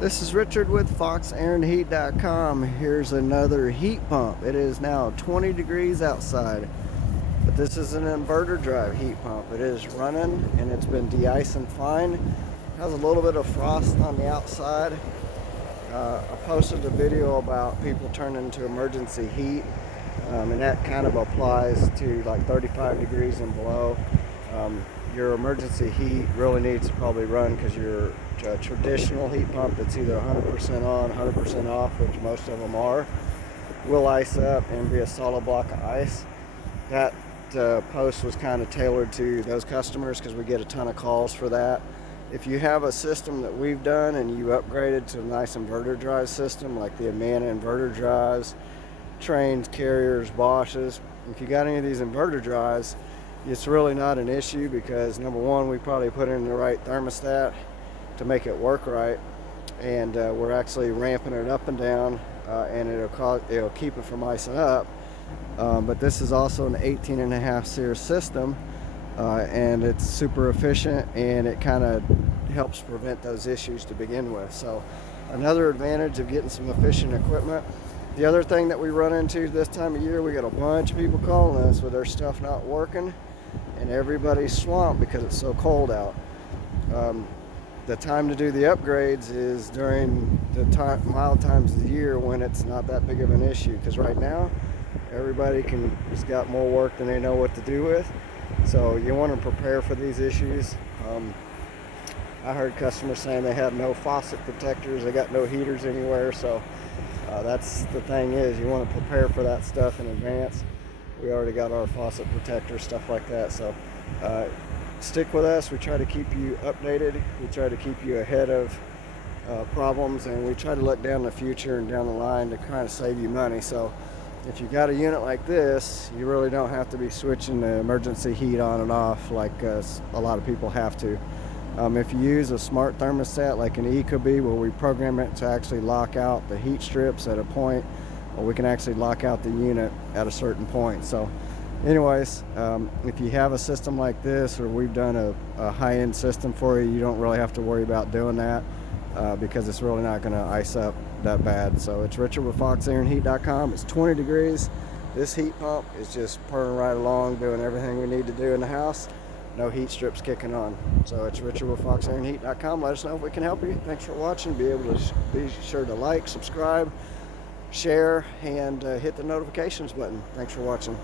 This is Richard with FoxAironHeat.com. Here's another heat pump. It is now 20 degrees outside, but this is an inverter drive heat pump. It is running and it's been de-icing fine. Has a little bit of frost on the outside. I posted a video about people turning to emergency heat, and that kind of applies to like 35 degrees and below. Your emergency heat really needs to probably run because your traditional heat pump that's either 100% on, 100% off, which most of them are, will ice up and be a solid block of ice. That post was kind of tailored to those customers because we get a ton of calls for that. If you have a system that we've done and you upgraded to a nice inverter drive system like the Amana inverter drives, Trains, Carriers, Bosches, if you got any of these inverter drives, it's really not an issue because number one, we probably put in the right thermostat to make it work right, and we're actually ramping it up and down, and it'll keep it from icing up. But this is also an 18.5 SEER system, and it's super efficient, and it kind of helps prevent those issues to begin with. So another advantage of getting some efficient equipment. The other thing that we run into this time of year, we got a bunch of people calling us with their stuff not working, and everybody's swamped because it's so cold out. The time to do the upgrades is during the mild times of the year when it's not that big of an issue, because right now everybody has got more work than they know what to do with. So you want to prepare for these issues. I heard customers saying they have no faucet protectors, they got no heaters anywhere. So that's the thing, is you want to prepare for that stuff in advance. We already got our faucet protectors, stuff like that. So stick with us. We try to keep you updated. We try to keep you ahead of problems, and we try to look down the future and down the line to kind of save you money. So if you got a unit like this, you really don't have to be switching the emergency heat on and off like a lot of people have to. If you use a smart thermostat like an Ecobee, where we program it to actually lock out the heat strips at a point, or we can actually lock out the unit at a certain point. So anyways, if you have a system like this, or we've done a high-end system for you, you don't really have to worry about doing that because it's really not going to ice up that bad. So it's Richard with FoxAironHeat.com. It's 20 degrees. This heat pump is just purring right along, doing everything we need to do in the house. No heat strips kicking on. So it's Richard with FoxAironHeat.com. Let us know if we can help you. Thanks for watching. Be sure to like, subscribe, share, and hit the notifications button. Thanks for watching.